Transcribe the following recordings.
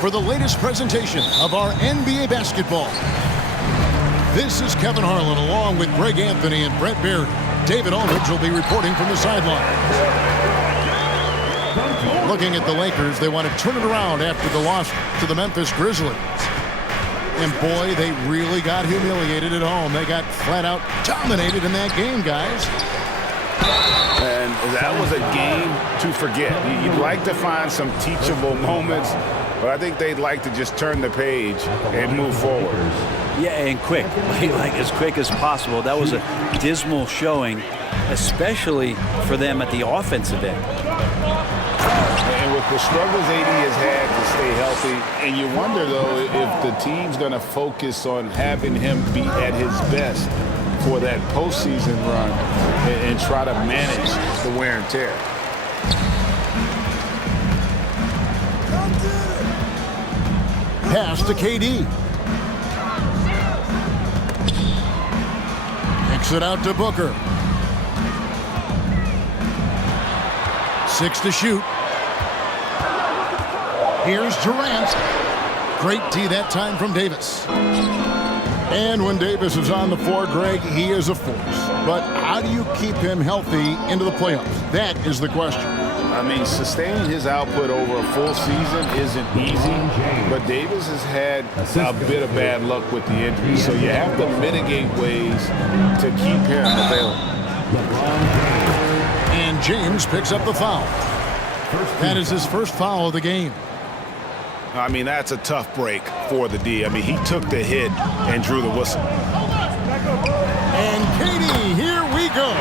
for the latest presentation of our NBA basketball. This is Kevin Harlan along with Greg Anthony and Brett Berry. David Aldridge will be reporting from the sidelines. Looking at the Lakers, they want to turn it around after the loss to the Memphis Grizzlies. And boy, they really got humiliated at home. They got flat out dominated in that game, guys. And that was a game to forget. You'd like to find some teachable moments, but I think they'd like to just turn the page and move forward. Yeah, and quick, like as quick as possible. That was a dismal showing, especially for them at the offensive end. And with the struggles AD has had to stay healthy, and you wonder, though, if the team's going to focus on having him be at his best for that postseason run and try to manage the wear and tear. Pass to KD. Kicks it out to Booker. 6 to shoot. Here's Durant. Great D that time from Davis. And when Davis is on the floor, Greg, he is a force. But how do you keep him healthy into the playoffs? That is the question. I mean, sustaining his output over a full season isn't easy, but Davis has had a bit of bad luck with the injury, so you have to mitigate ways to keep him available. And James picks up the foul. That is his first foul of the game. I mean, that's a tough break for the D. I mean, he took the hit and drew the whistle. And KD, here we go.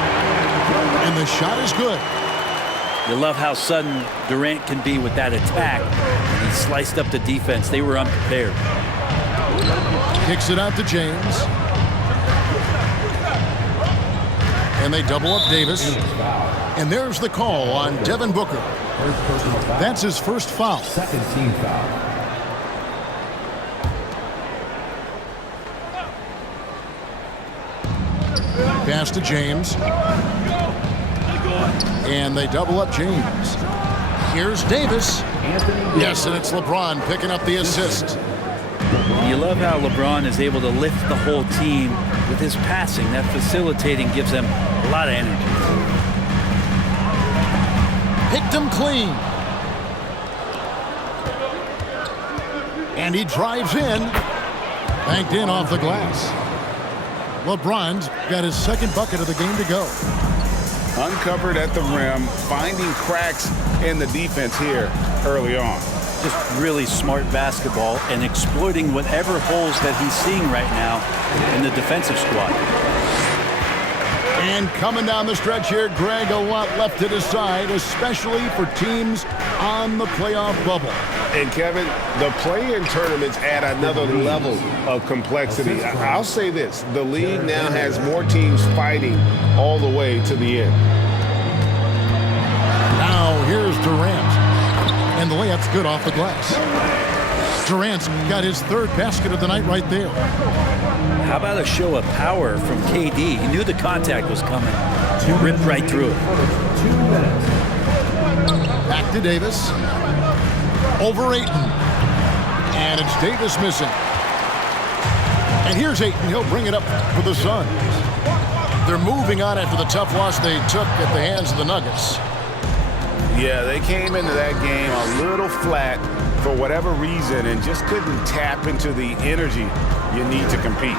And the shot is good. You love how sudden Durant can be with that attack. He sliced up the defense. They were unprepared. Kicks it out to James. And they double up Davis. And there's the call on Devin Booker. That's his first foul. Second team foul. Pass to James. And they double up James. Here's Davis. Yes, and it's LeBron picking up the assist. You love how LeBron is able to lift the whole team with his passing. That facilitating gives them a lot of energy. Picked him clean. And he drives in. Banked in off the glass. LeBron's got his second bucket of the game to go. Uncovered at the rim, finding cracks in the defense here early on. Just really smart basketball and exploiting whatever holes that he's seeing right now in the defensive squad. And coming down the stretch here, Greg, a lot left to decide, especially for teams on the playoff bubble. And Kevin, the play-in tournaments add another level of complexity. I'll say this, the league now has more teams fighting all the way to the end. Now here's Durant. And the layup's good off the glass. Durant's got his third basket of the night right there. How about a show of power from KD? He knew the contact was coming. He ripped right through it. 2 minutes. Back to Davis. Over Ayton. And it's Davis missing. And here's Ayton. He'll bring it up for the Suns. They're moving on after the tough loss they took at the hands of the Nuggets. Yeah, they came into that game a little flat for whatever reason and just couldn't tap into the energy you need to compete.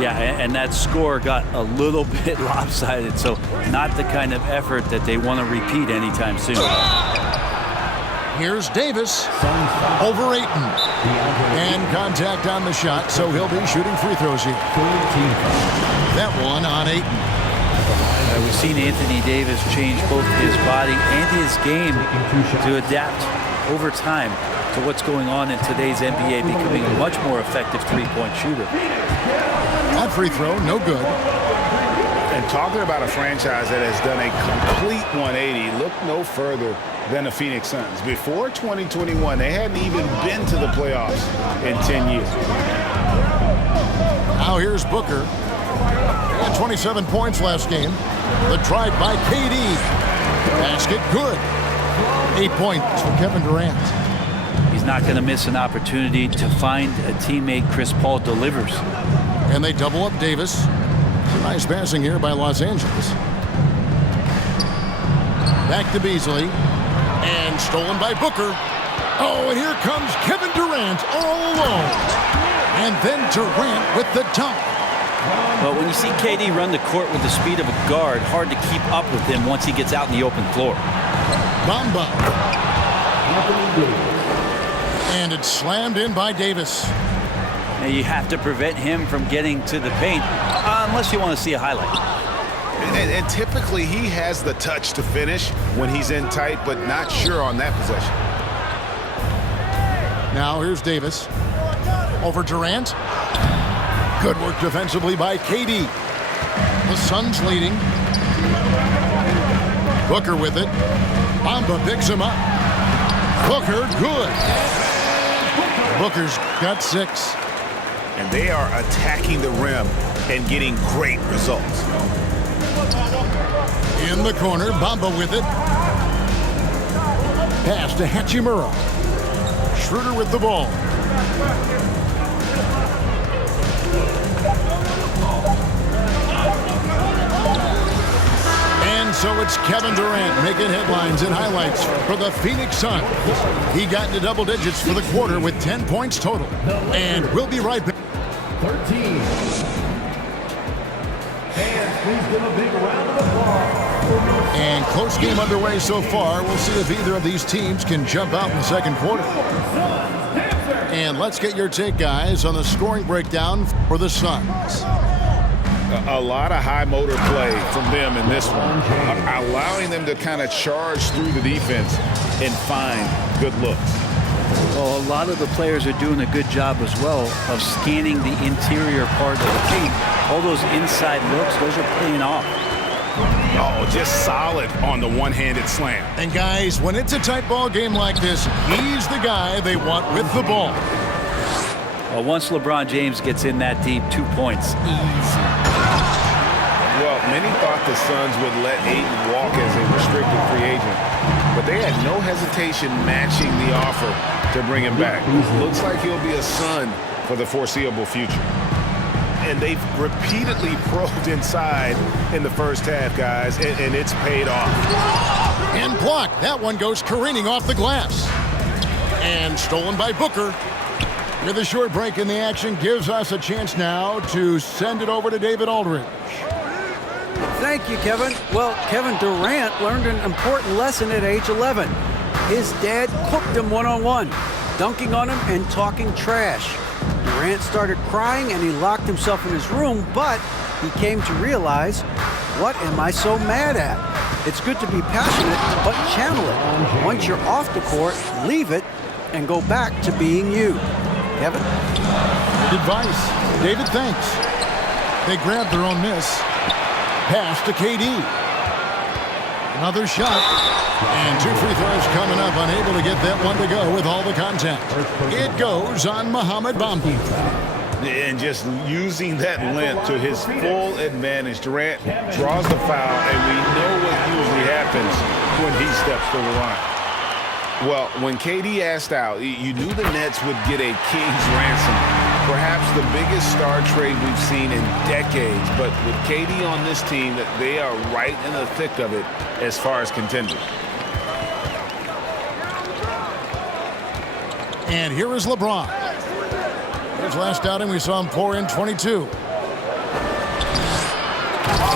Yeah, and that score got a little bit lopsided, so not the kind of effort that they want to repeat anytime soon. Here's Davis over Ayton. And contact on the shot, so he'll be shooting free throws here. That one on Ayton. We've seen Anthony Davis change both his body and his game to adapt over time to what's going on in today's NBA, becoming a much more effective three-point shooter. That free throw, no good. And talking about a franchise that has done a complete 180, look no further than the Phoenix Suns. Before 2021, they hadn't even been to the playoffs in 10 years. Now here's Booker. He had 27 points last game. The drive by KD. Basket good. 8 points for Kevin Durant. He's He's not going to miss an opportunity to find a teammate. Chris Paul delivers. And they double up Davis. It's a nice passing here by Los Angeles. Back to Beasley. And stolen by Booker. Oh, and here comes Kevin Durant all alone. And then Durant with the dunk. But when you see KD run the court with the speed of a guard, hard to keep up with him once he gets out in the open floor. Bamba. And it's slammed in by Davis. Now you have to prevent him from getting to the paint, unless you want to see a highlight. And typically he has the touch to finish when he's in tight, but not sure on that possession. Now here's Davis. Over Durant. Good work defensively by KD. The Suns leading. Booker with it. Bamba picks him up. Booker, good. Booker's got 6. And they are attacking the rim and getting great results. In the corner, Bamba with it. Pass to Hachimura. Schroeder with the ball. And so it's Kevin Durant making headlines and highlights for the Phoenix Suns. He got into double digits for the quarter with 10 points total. And we'll be right back. 13. And please give a big round of applause. And close game underway so far. We'll see if either of these teams can jump out in the second quarter. And let's get your take, guys, on the scoring breakdown for the Suns. A lot of high motor play from them in this one, allowing them to kind of charge through the defense and find good looks. Well, a lot of the players are doing a good job as well of scanning the interior part of the paint. All those inside looks, those are paying off. Oh, just solid on the one-handed slam. And guys, when it's a tight ball game like this, he's the guy they want with the ball. Well, once LeBron James gets in that deep, 2 points, easy. Well, many thought the Suns would let Ayton walk as a restricted free agent, but they had no hesitation matching the offer to bring him back. Looks like he'll be a Sun for the foreseeable future. And they've repeatedly probed inside in the first half, guys, and it's paid off. And blocked. That one goes careening off the glass. And stolen by Booker. With a short break in the action, gives us a chance now to send it over to David Aldridge. Thank you, Kevin. Well, Kevin Durant learned an important lesson at age 11. His dad cooked him one-on-one, dunking on him and talking trash. Durant started crying and he locked himself in his room, but he came to realize, what am I so mad at? It's good to be passionate, but channel it. Once you're off the court, leave it and go back to being you. Kevin? Good advice. David, thanks. They grabbed their own miss. Pass to KD. Another shot. And 2 free throws coming up. Unable to get that one to go with all the contact. It goes on Mohamed Bamba. And just using that length to his full advantage. Durant draws the foul, and we know what usually happens when he steps to the line. Well, when KD asked out, you knew the Nets would get a king's ransom. Perhaps the biggest star trade we've seen in decades. But with KD on this team, they are right in the thick of it as far as contenders. And here is LeBron. His last outing, we saw him pour in 22.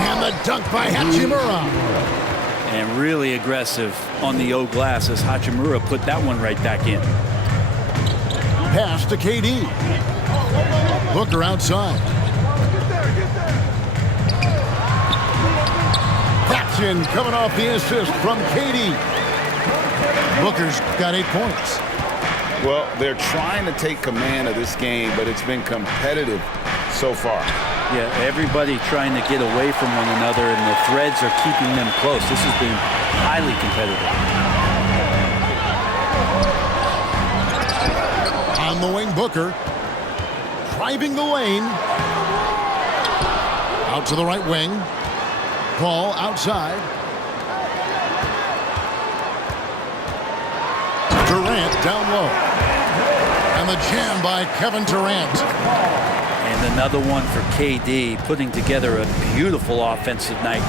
And the dunk by Hachimura. And really aggressive on the O glass as Hachimura put that one right back in. Pass to KD. Booker outside. Action coming off the assist from KD. Booker's got 8 points. Well, they're trying to take command of this game, but it's been competitive so far. Yeah, everybody trying to get away from one another, and the threads are keeping them close. This has been highly competitive. On the wing, Booker. Driving the lane. Out to the right wing. Ball outside. Durant down low. And the jam by Kevin Durant. And another one for KD, putting together a beautiful offensive night.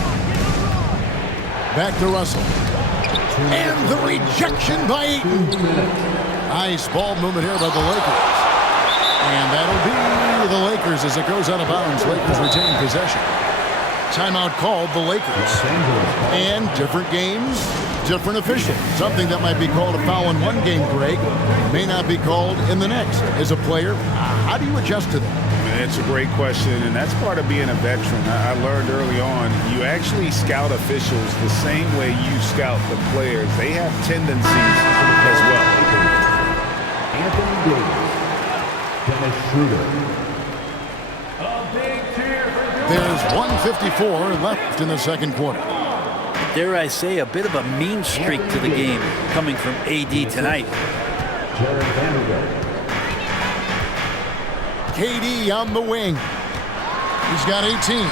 Back to Russell. And the rejection by Ayton. Nice ball movement here by the Lakers. And that'll be the Lakers as it goes out of bounds. Lakers retain possession. Timeout called the Lakers. And different games, different officials. Something that might be called a foul in one game, Greg, may not be called in the next. As a player, how do you adjust to that? It's a great question, and that's part of being a veteran. I learned early on, you actually scout officials the same way you scout the players. They have tendencies as well. Anthony Davis. Dennis Schroeder. A big cheer for There's 1:54 left in the second quarter. Dare I say, a bit of a mean streak to the game coming from AD tonight. Jared Vanderbilt. KD on the wing. He's got 18.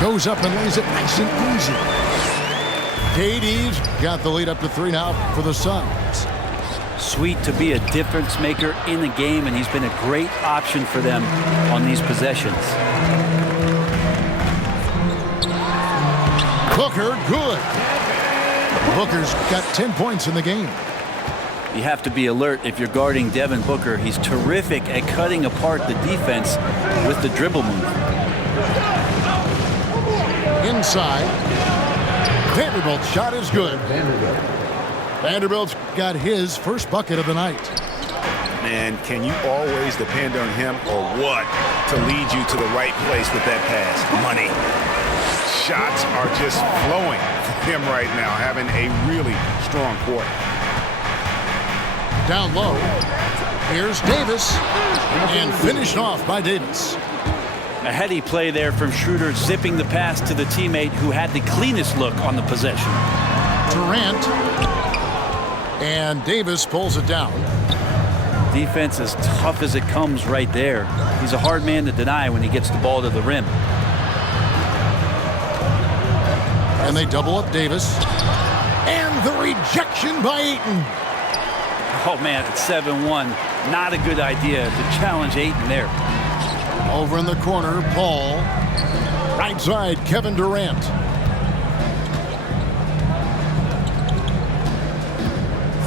Goes up and lays it nice and easy. KD's got the lead up to 3 now for the Suns. Sweet to be a difference maker in the game, and he's been a great option for them on these possessions. Booker, good. Booker's got 10 points in the game. You have to be alert if you're guarding Devin Booker. He's terrific at cutting apart the defense with the dribble move. Inside. Vanderbilt's shot is good. Vanderbilt's got his first bucket of the night. Man, can you always depend on him or what to lead you to the right place with that pass? Money. Shots are just flowing for him right now, having a really strong quarter. Down low. Here's Davis. And finished off by Davis. A heady play there from Schroeder, zipping the pass to the teammate who had the cleanest look on the possession. Durant. And Davis pulls it down. Defense as tough as it comes right there. He's a hard man to deny when he gets the ball to the rim. And they double up Davis. And the rejection by Ayton. Oh, man, it's 7-1. Not a good idea to challenge Ayton there. Over in the corner, Paul. Right side, Kevin Durant.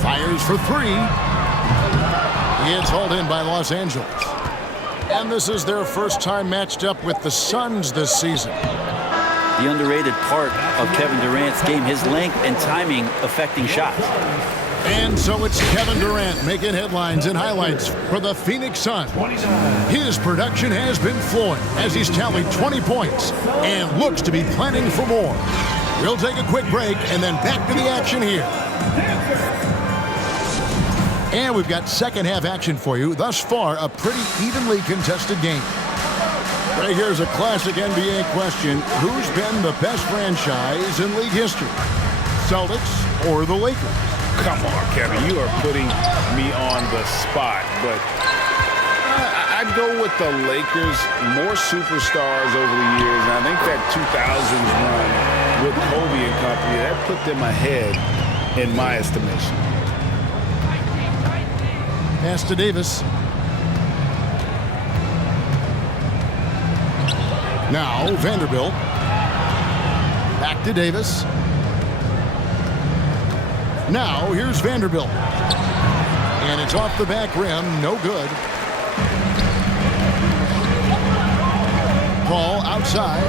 Fires for 3. It's hauled in by Los Angeles. And this is their first time matched up with the Suns this season. The underrated part of Kevin Durant's game, his length and timing affecting shots. And so it's Kevin Durant making headlines and highlights for the Phoenix Suns. His production has been flowing as he's tallied 20 points and looks to be planning for more. We'll take a quick break and then back to the action here. And we've got second half action for you. Thus far, a pretty evenly contested game. Right here's a classic NBA question. Who's been the best franchise in league history? Celtics or the Lakers? Come on, Kevin, you are putting me on the spot, but I'd go with the Lakers. More superstars over the years, and I think that 2000s run with Kobe and company, that put them ahead in my estimation. Pass to Davis. Now Vanderbilt. Back to Davis. Now here's Vanderbilt. And it's off the back rim. No good. Paul outside.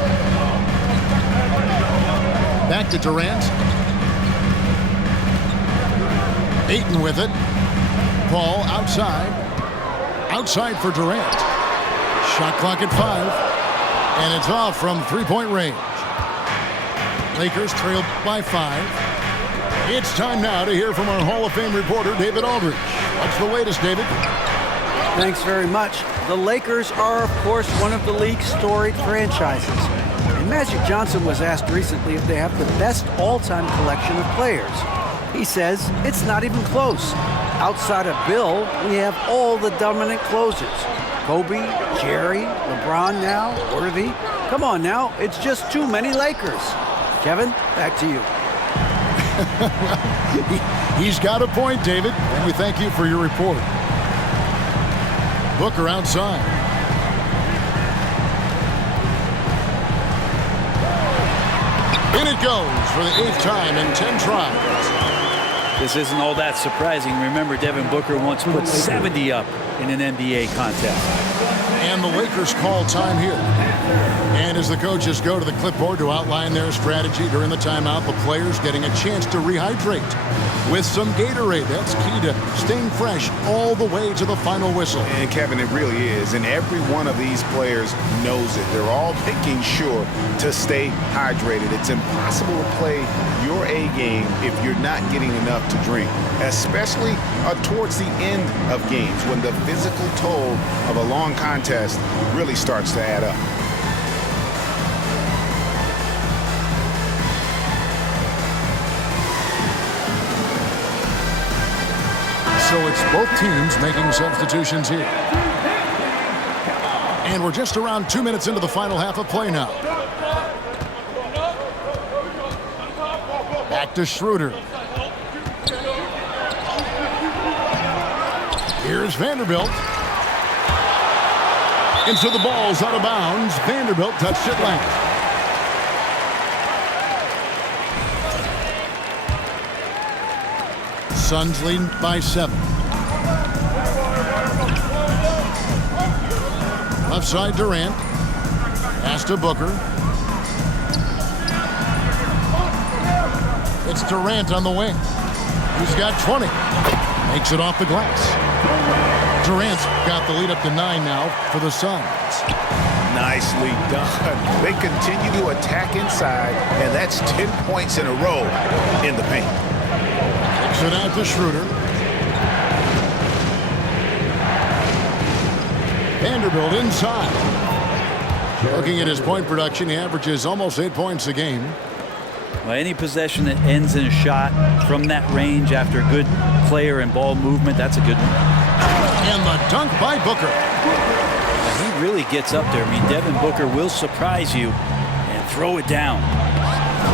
Back to Durant. Ayton with it. Paul outside. Outside for Durant. Shot clock at 5. And it's off from three-point range. Lakers trail by 5. It's time now to hear from our Hall of Fame reporter, David Aldridge. What's the latest, David? Thanks very much. The Lakers are, of course, one of the league's storied franchises. And Magic Johnson was asked recently if they have the best all-time collection of players. He says it's not even close. Outside of Bill, we have all the dominant closers. Kobe, Jerry, LeBron now, Worthy. Come on now, it's just too many Lakers. Kevin, back to you. He's got a point, David, and we thank you for your report. Booker outside. In it goes for the 8th time in 10 tries. This isn't all that surprising. Remember, Devin Booker once put 70 up in an NBA contest. And the Lakers call time here. And as the coaches go to the clipboard to outline their strategy during the timeout, the players getting a chance to rehydrate with some Gatorade. That's key to staying fresh all the way to the final whistle. And Kevin, it really is. And every one of these players knows it. They're all making sure to stay hydrated. It's impossible to play your A game if you're not getting enough to drink, especially towards the end of games when the physical toll of a long contest really starts to add up. So it's both teams making substitutions here. And we're just around 2 minutes into the final half of play now. Back to Schroeder. Here's Vanderbilt. And so the ball's out of bounds. Vanderbilt touched it last. Suns leading by 7. Left side Durant. Pass to Booker. It's Durant on the wing. He's got 20. Makes it off the glass. Durant's got the lead up to 9 now for the Suns. Nicely done. They continue to attack inside, and that's 10 points in a row in the paint. Kicks it out to Schroeder. Vanderbilt inside. Looking at his point production, he averages almost 8 points a game. Well, any possession that ends in a shot from that range after good player and ball movement, that's a good one. And the dunk by Booker. He really gets up there. I mean, Devin Booker will surprise you and throw it down.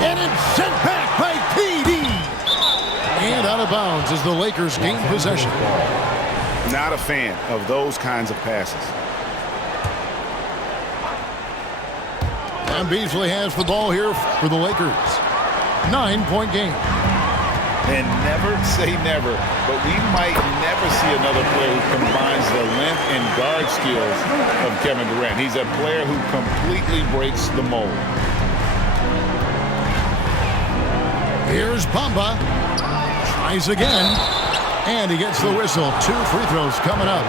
And it's sent back by KD. And out of bounds as the Lakers gain possession. Not a fan of those kinds of passes. And Beasley has the ball here for the Lakers. 9-point game. And never say never, but we might never see another player who combines the length and guard skills of Kevin Durant. He's a player who completely breaks the mold. Here's Bamba. Tries again. And he gets the whistle. 2 free throws coming up.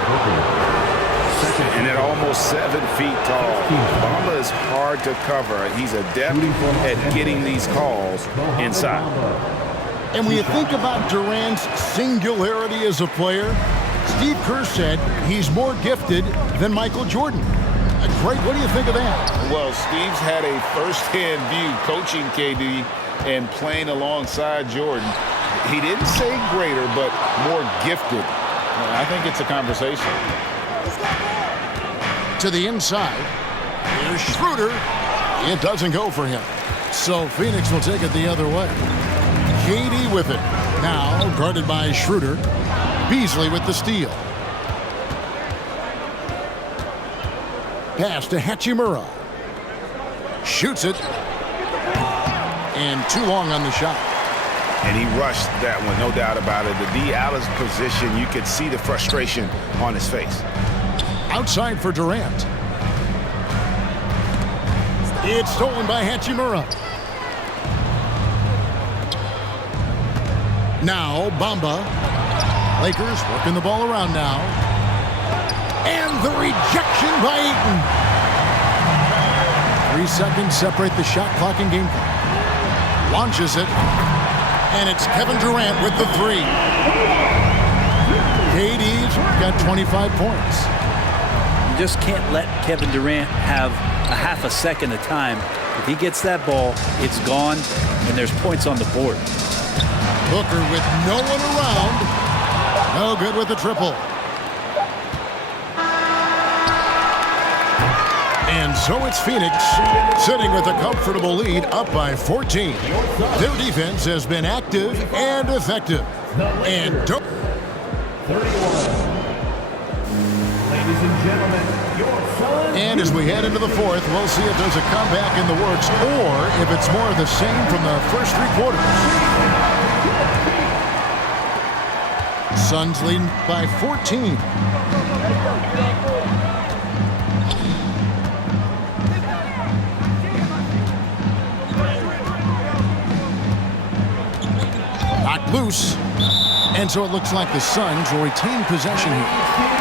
And at almost 7 feet tall, Bamba is hard to cover. He's adept at getting these calls inside. And when you think about Durant's singularity as a player, Steve Kerr said he's more gifted than Michael Jordan. Craig, what do you think of that? Well, Steve's had a first-hand view coaching KD and playing alongside Jordan. He didn't say greater, but more gifted. I think it's a conversation. To the inside. Here's Schroeder. It doesn't go for him. So Phoenix will take it the other way. KD with it. Now guarded by Schroeder. Beasley with the steal. Pass to Hachimura. Shoots it. And too long on the shot. And he rushed that one, no doubt about it. The D out of position, you could see the frustration on his face. Outside for Durant. It's stolen by Hachimura. Now Bamba. Lakers working the ball around now. And the rejection by Ayton. 3 seconds separate the shot clock and game clock. Launches it. And it's Kevin Durant with the 3. KD's got 25 points. You just can't let Kevin Durant have a half a second of time. If he gets that ball, it's gone, and there's points on the board. Booker with no one around. No good with the triple. And so it's Phoenix sitting with a comfortable lead up by 14. Their defense has been active and effective. And don't... 31. Ladies and gentlemen, your Suns. And as we head into the fourth, we'll see if there's a comeback in the works or if it's more of the same from the first three quarters. Suns leading by 14. Knocked loose. And so it looks like the Suns will retain possession here.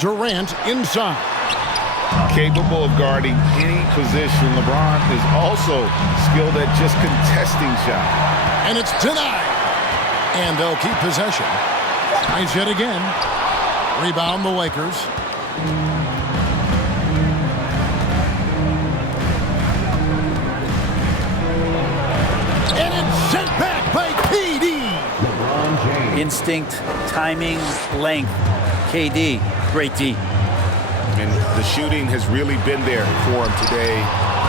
Durant inside. Capable of guarding any position. LeBron is also skilled at just contesting shots. And it's denied. And they'll keep possession. Nice hit again. Rebound the Lakers. And it's sent back by KD. Instinct, timing, length. KD, great D. And the shooting has really been there for him today,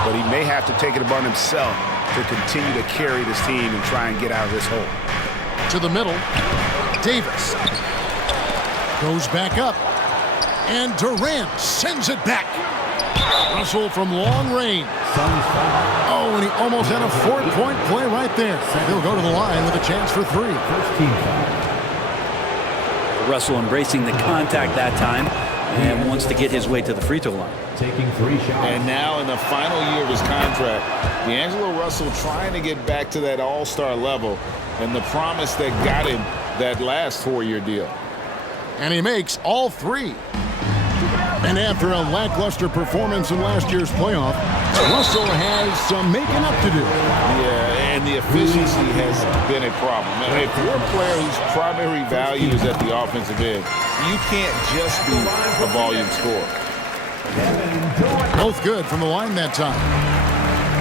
but he may have to take it upon himself to continue to carry this team and try and get out of this hole. To the middle. Davis goes back up. And Durant sends it back. Russell from long range. Oh, and he almost had a four-point play right there. He'll go to the line with a chance for three. Russell embracing the contact that time and wants to get his way to the free throw line. Taking 3 shots. And now in the final year of his contract, D'Angelo Russell trying to get back to that all-star level and the promise that got him that last 4-year deal. And he makes all three. And after a lackluster performance in last year's playoff, Russell has some making up to do. Yeah, and the efficiency has been a problem. And if you're a player whose primary value is at the offensive end, you can't just be a volume scorer. Both good from the line that time.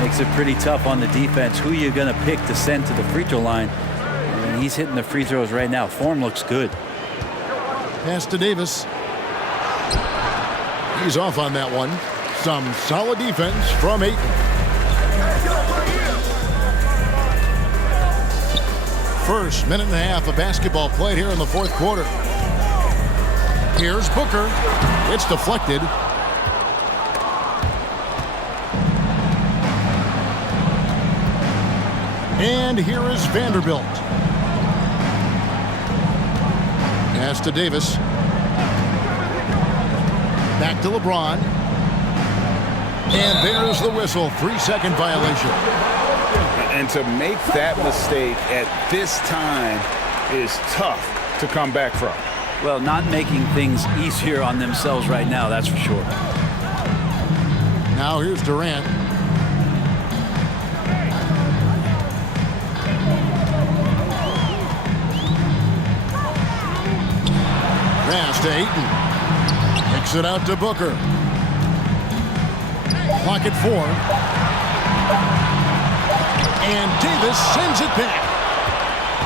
Makes it pretty tough on the defense. Who are you going to pick to send to the free throw line? I mean, he's hitting the free throws right now. Form looks good. Pass to Davis. He's off on that one. Some solid defense from Ayton. First minute and a half of basketball played here in the fourth quarter. Here's Booker. It's deflected. And here is Vanderbilt. Pass to Davis. Back to LeBron. And there's the whistle. 3-second violation. And to make that mistake at this time is tough to come back from. Well, not making things easier on themselves right now, that's for sure. Now here's Durant. Pass to Ayton. Kicks it out to Booker. Clock at 4. And Davis sends it back.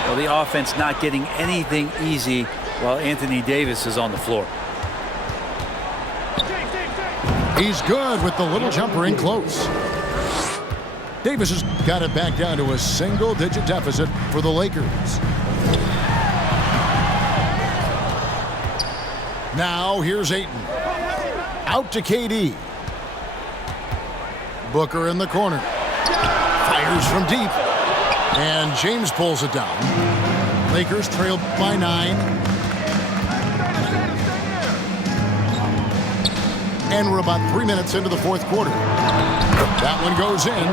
Well, the offense not getting anything easy while Anthony Davis is on the floor. He's good with the little jumper in close. Davis has got it back down to a single-digit deficit for the Lakers. Now here's Ayton. Out to KD. Booker in the corner. Fires from deep. And James pulls it down. Lakers trail by 9. And we're about 3 minutes into the fourth quarter. That one goes in.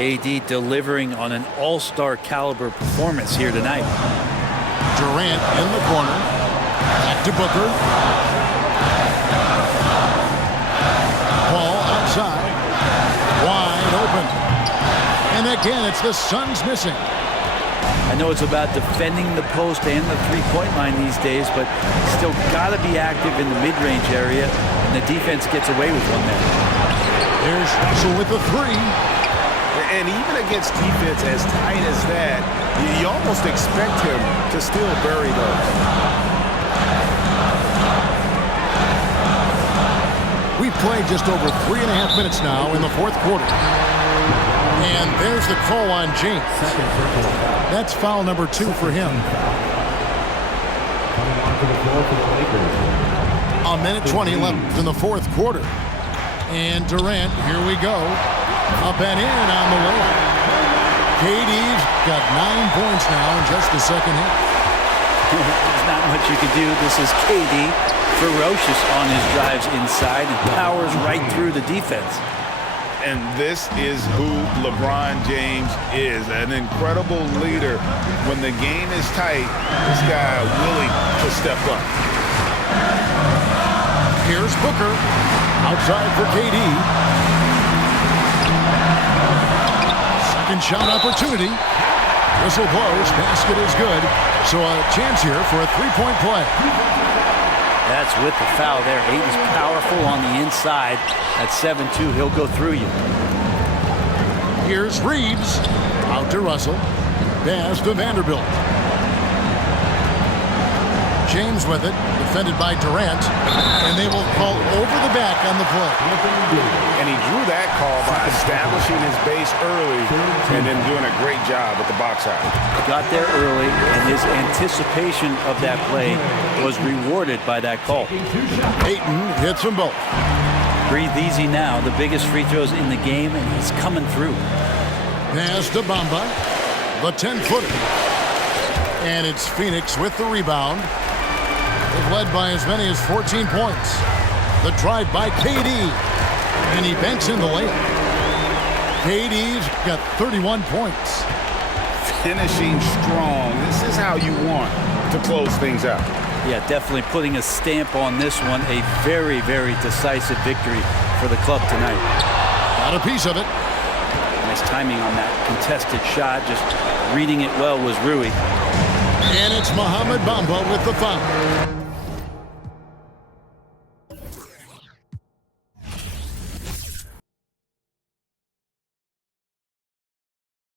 AD delivering on an all-star caliber performance here tonight. Durant in the corner. Back to Booker. Ball outside. Wide open. And again, it's the Suns missing. I know it's about defending the post and the three-point line these days, but still got to be active in the mid-range area, and the defense gets away with one there. There's Russell with the 3. And even against defense as tight as that, you almost expect him to still bury those. We've play just over 3.5 minutes now in the fourth quarter. And there's the call on James. That's foul number 2 for him. Coming onto the floor for the Lakers. A minute 20 left in the fourth quarter. And Durant, here we go. Up and in on the way. KD's got 9 points now in just the second half. There's not much you can do. This is KD, ferocious on his drives inside and powers right through the defense. And this is who LeBron James is, an incredible leader. When the game is tight, this guy willing to step up. Here's Booker, outside for KD. Second shot opportunity. Whistle blows, basket is good. So a chance here for a three-point play. That's with the foul there. Ayton's powerful on the inside. At 7-2, he'll go through you. Here's Reeves, out to Russell. Pass to Vanderbilt. James with it, defended by Durant, and they will call over the back on the play. And he drew that call by establishing his base early and then doing a great job at the box out. Got there early, and his anticipation of that play was rewarded by that call. Ayton hits them both. Breathe easy now. The biggest free throws in the game, and he's coming through. Pass to Bamba, the 10-footer. And it's Phoenix with the rebound. They've led by as many as 14 points. The drive by KD. And he banks in the layup. KD's got 31 points. Finishing strong. This is how you want to close things out. Yeah, definitely putting a stamp on this one. A very, very decisive victory for the club tonight. Got a piece of it. Nice timing on that contested shot. Just reading it well was Rui. And it's Mohamed Bamba with the foul.